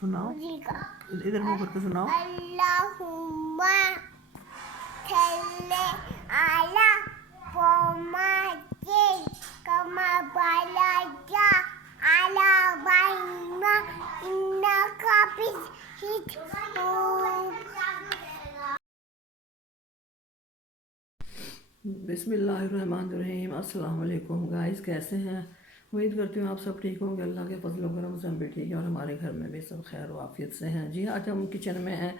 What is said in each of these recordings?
सुनाओ, इधर मुंह करके सुनाओ। अल्लाहुम्मा सल्ले अला मुहम्मद कमा बालाजा अला इब्राहीम इन्नका बिस्मिल्लाहिर्रहमानिर्रहीम। अस्सलाम वालेकुम गाइस, कैसे हैं? उम्मीद करती हूँ आप सब ठीक होंगे। अल्लाह के फजल व करम से हम भी ठीक हैं और हमारे घर में भी सब खैर वाफियत से हैं। जी, आज हम किचन में हैं।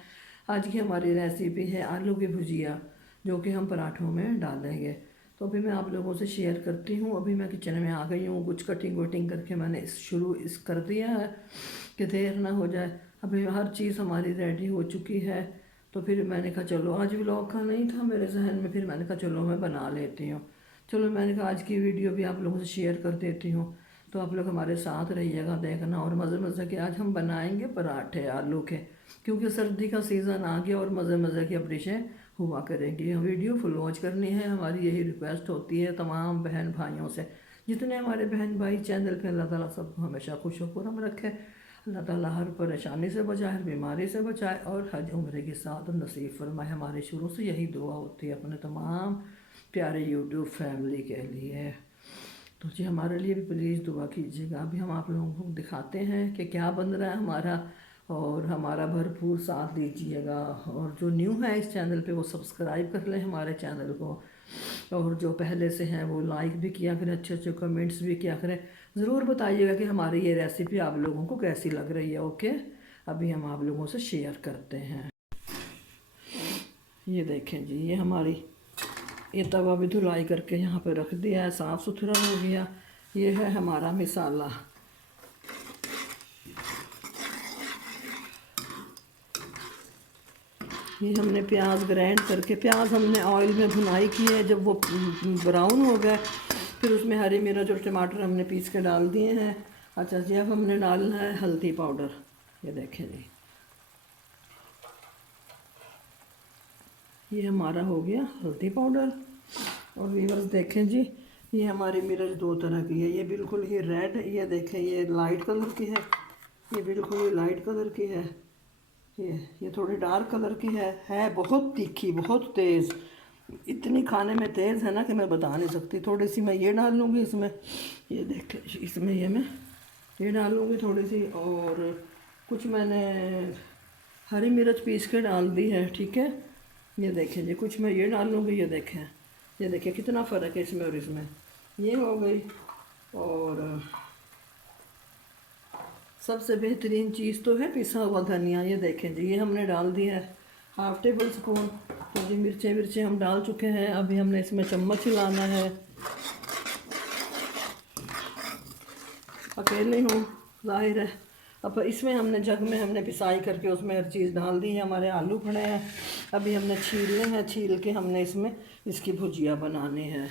आज की हमारी रेसिपी है आलू की भुजिया, जो कि हम पराठों में डालेंगे। तो अभी मैं आप लोगों से शेयर करती हूँ। अभी मैं किचन में आ गई हूँ, कुछ कटिंग वटिंग करके मैंने शुरू कर दिया है कि देर ना हो जाए। अभी हर चीज़ हमारी रेडी हो चुकी है। तो फिर मैंने कहा चलो, आज व्लॉग का नहीं था मेरे जहन में, फिर मैंने कहा चलो मैं बना लेती हूँ। चलो, मैंने कहा आज की वीडियो भी आप लोगों से शेयर कर देती हूँ। तो आप लोग हमारे साथ रहिएगा, देखना। और मज़े मज़े के आज हम बनाएंगे पराठे आलू के, क्योंकि सर्दी का सीज़न आ गया और मज़े मज़े की अब डिशें हुआ करेंगी। वीडियो फुल वॉच करनी है, हमारी यही रिक्वेस्ट होती है तमाम बहन भाइयों से। जितने हमारे बहन भाई चैनल पे, अल्लाह ताला सबको हमेशा खुश खुरम रखे। अल्लाह ताला हर परेशानी से बचाए, हर बीमारी से बचाए और हज उम्र की साथ नसीब फरमाए। हमारी शुरू से यही दुआ होती है अपने तमाम प्यारे यूट्यूब फैमिली के लिए। तो जी, हमारे लिए भी प्लीज़ दुआ कीजिएगा। अभी हम आप लोगों को दिखाते हैं कि क्या बन रहा है हमारा, और हमारा भरपूर साथ दीजिएगा। और जो न्यू है इस चैनल पे वो सब्सक्राइब कर लें हमारे चैनल को, और जो पहले से हैं वो लाइक भी किया करें, अच्छे अच्छे कमेंट्स भी किया करें। ज़रूर बताइएगा कि हमारी ये रेसिपी आप लोगों को कैसी लग रही है। ओके, अभी हम आप लोगों से शेयर करते हैं। ये देखें जी, ये तवा भी धुलाई करके यहाँ पे रख दिया है, साफ़ सुथरा हो गया। ये है हमारा मसाला। ये हमने प्याज ग्राइंड करके, प्याज हमने ऑयल में भुनाई की है। जब वो ब्राउन हो गए फिर उसमें हरी मिर्च और टमाटर हमने पीस के डाल दिए हैं। अच्छा जी, अब हमने डालना है हल्दी पाउडर। ये देखें जी, ये हमारा हो गया हल्दी पाउडर। और व्यूअर्स देखें जी, ये हमारी मिर्च दो तरह की है। ये बिल्कुल ही रेड, ये देखें ये लाइट कलर की है। ये बिल्कुल ही लाइट कलर की है। ये थोड़ी डार्क कलर की है बहुत तीखी, बहुत तेज़। इतनी खाने में तेज़ है ना कि मैं बता नहीं सकती। थोड़ी सी मैं ये डाल लूँगी इसमें। ये देखें, इसमें ये डालूँगी थोड़ी सी। और कुछ मैंने हरी मिर्च पीस के डाल दी है, ठीक है। ये देखें जी, कुछ मैं ये डाल लूँगी। ये देखें कितना फ़र्क है इसमें और इसमें। ये हो गई। और सबसे बेहतरीन चीज़ तो है पिसा हुआ धनिया। ये देखें जी, ये हमने डाल दिया है हाफ़ टेबल स्पून। तो जी, मिर्चें हम डाल चुके हैं। अभी हमने इसमें चम्मच हिलाना है। अकेले हूँ ज़ाहिर है। अब इसमें हमने जग में हमने पिसाई करके उसमें हर चीज़ डाल दी है। हमारे आलू पड़े हैं, अभी हमने छीलने हैं। छील के हमने इसमें इसकी भुजिया बनानी है।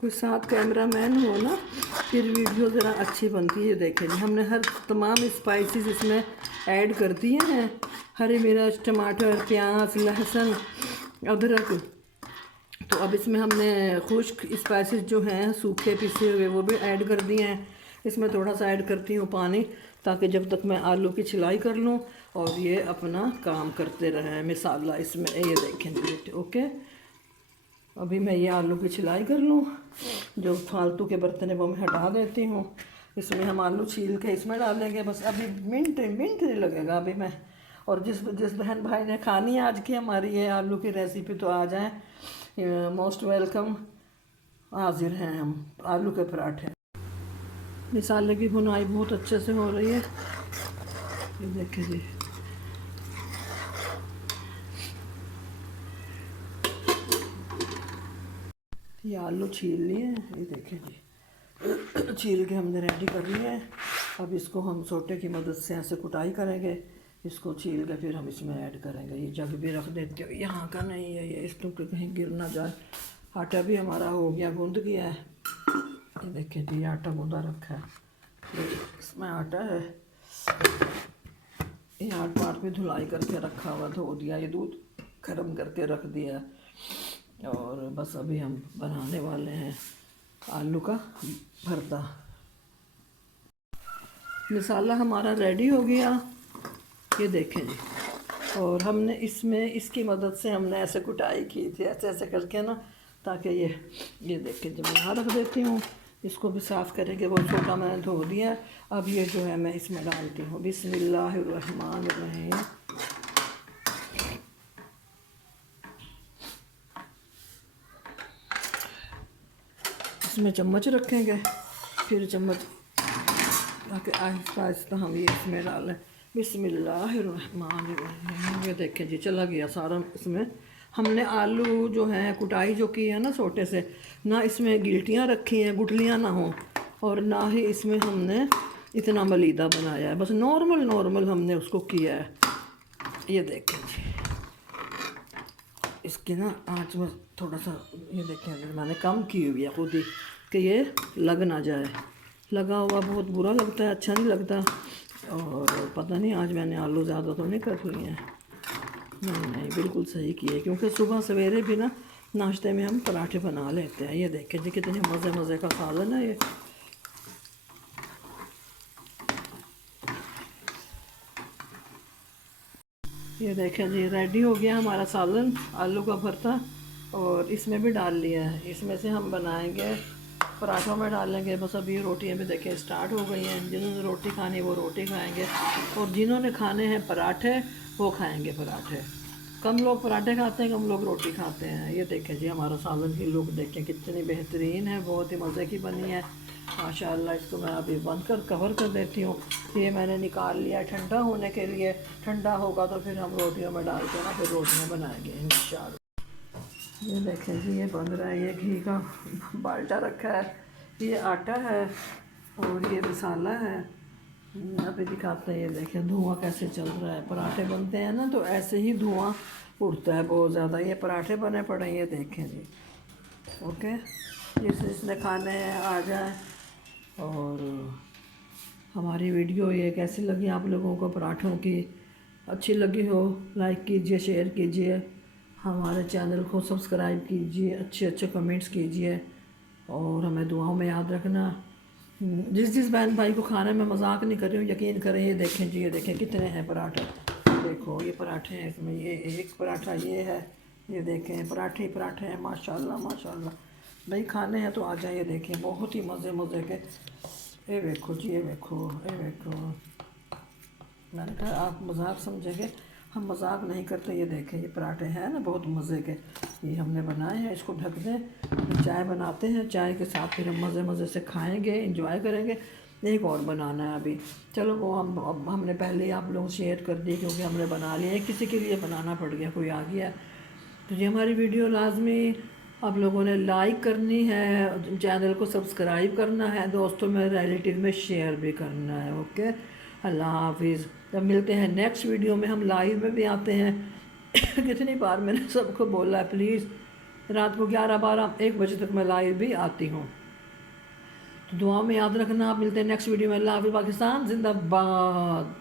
कोई साथ कैमरा मैन हो ना, फिर वीडियो ज़रा अच्छी बनती है। देखें जी, हमने हर तमाम स्पाइसेस इसमें ऐड कर दिए हैं। हरी मिर्च, टमाटर, प्याज, लहसुन, अदरक। तो अब इसमें हमने खुश्क स्पाइसेस जो हैं सूखे पिसे हुए वो भी ऐड कर दिए हैं। इसमें थोड़ा सा ऐड करती हूँ पानी, ताकि जब तक मैं आलू की छिलाई कर लूँ और ये अपना काम करते रहें मसाला इसमें। ये देखें, ओके। अभी मैं ये आलू की छिलाई कर लूँ, जो फालतू के बर्तन है वो मैं हटा देती हूँ। इसमें हम आलू छील के इसमें डालेंगे। बस अभी मिनट नहीं लगेगा अभी मैं। और जिस जिस बहन भाई ने खानी है आज की हमारी ये आलू की रेसिपी, तो आ जाएं, मोस्ट वेलकम। हाजिर हैं हम आलू के पराठे। मसाले की भुनाई बहुत अच्छे से हो रही है। ये देखें जी, ये आलू छील लिए हैं। ये देखें जी, छील के हमने रेडी कर लिए हैं। अब इसको हम सोटे की मदद से ऐसे कुटाई करेंगे। इसको छील के फिर हम इसमें ऐड करेंगे। ये जग भी रख देते हो, यहाँ का नहीं है ये, इसको कहीं गिर ना जाए। आटा भी हमारा हो गया, गूंद गया है। ये देखें जी, आटा गूंदा रखा है। इसमें आटा है। ये ये आट पाट भी धुलाई करके रखा हुआ, धो दिया, ये दूध गर्म करके रख दिया। और बस अभी हम बनाने वाले हैं आलू का भरता। मसाला हमारा रेडी हो गया, ये देखें जी। और हमने इसमें इसकी मदद से हमने ऐसे कुटाई की थी, ऐसे ऐसे करके ना, ताकि ये देखें जब मैं यहाँ रख देती हूँ। इसको भी साफ़ करेंगे, वो छोटा मैंने धो दिया। अब ये जो है मैं इसमें डालती हूँ। बिस्मिल्लाहिर्रहमानिर्रहीम। इसमें चम्मच रखेंगे, फिर चम्मच ताकि आहिस्ता आहिस्ता हम ये इसमें डालें। बिस्मिल्लाहिर्रहमानिर्रहीम। ये देखें जी, चला गया सारा इसमें। हमने आलू जो है कुटाई जो की है ना छोटे से, ना इसमें गिल्टियाँ रखी हैं, गुठलियाँ ना हों, और ना ही इसमें हमने इतना मलीदा बनाया है। बस नॉर्मल हमने उसको किया है। ये देखें जी, इसकी ना आँच में थोड़ा सा ये देखें मैंने कम की हुई है खुद ही, कि ये लग ना जाए। लगा हुआ बहुत बुरा लगता है, अच्छा नहीं लगता। और पता नहीं आज मैंने आलू ज़्यादा तो नहीं कट लिए हैं। नहीं, बिल्कुल सही किए, क्योंकि सुबह सवेरे भी ना नाश्ते में हम पराठे बना लेते हैं। ये देखें जी, कितने मज़े का सालन है ये। ये देखें जी, रेडी हो गया हमारा सालन, आलू का भरता। और इसमें भी डाल लिया है। इसमें से हम बनाएंगे, पराठों में डालेंगे। बस अभी रोटियां भी देखें स्टार्ट हो गई हैं। जिन्होंने रोटी खानी वो रोटी खाएंगे, और जिन्होंने खाने हैं पराठे वो खाएंगे पराठे। कम लोग पराठे खाते हैं, कम लोग रोटी खाते हैं। ये देखें जी, हमारा सालन की लुक देखें कितनी बेहतरीन है, बहुत ही मज़े की बनी है माशाल्लाह। इसको मैं अभी बंद कर कवर कर देती हूँ। ये मैंने निकाल लिया ठंडा होने के लिए। ठंडा होगा तो फिर हम रोटियों में डाल के ना फिर रोटियाँ बनाएंगे इंशाल्लाह। ये देखें जी, ये बन रहा है। ये घी का बाल्टा रखा है, ये आटा है, और ये मसाला है। अभी दिखाते हैं। ये देखें धुआं कैसे चल रहा है। पराठे बनते हैं ना तो ऐसे ही धुआं उड़ता है बहुत ज़्यादा। ये पराठे बने पड़े, ये देखें जी। ओके, जिसने खाने हैं आ जाए। और हमारी वीडियो ये कैसी लगी आप लोगों को पराठों की? अच्छी लगी हो लाइक कीजिए, शेयर कीजिए, हमारे चैनल को सब्सक्राइब कीजिए, अच्छे कमेंट्स कीजिए, और हमें दुआओं में याद रखना। जिस बहन भाई को खाने में मजाक नहीं कर रही हूँ, यकीन करें। ये देखें जी, ये देखें कितने हैं पराठे। देखो ये पराठे हैं, इसमें ये एक पराठा ये है। ये देखें पराठे हैं माशाल्लाह। भाई खाने हैं तो आ जाए। ये देखें बहुत ही मज़े के। ये देखो जी, ये देखो। मैंने कहा आप मजाक समझेंगे, हम मजाक नहीं करते। ये देखें ये पराठे हैं ना बहुत मज़े के, ये हमने बनाए हैं। इसको ढक दें, चाय बनाते हैं, चाय के साथ फिर हम मज़े से खाएंगे, एंजॉय करेंगे। एक और बनाना है अभी, चलो वो हमने पहले ही आप लोग शेयर कर दी, क्योंकि हमने बना लिया। किसी के लिए बनाना पड़ गया, कोई आ गया। तो ये हमारी वीडियो लाजमी आप लोगों ने लाइक करनी है, चैनल को सब्सक्राइब करना है, दोस्तों में रिलेटिव में शेयर भी करना है। ओके, अल्लाह हाफिज़। जब मिलते हैं नेक्स्ट वीडियो में, हम लाइव में भी आते हैं। कितनी बार मैंने सबको बोला है, प्लीज़ रात को 11, 12, 1 बजे तक मैं लाइव भी आती हूँ। तो दुआ में याद रखना। आप मिलते हैं नेक्स्ट वीडियो में। अल्लाह हाफिज़। पाकिस्तान जिंदाबाद।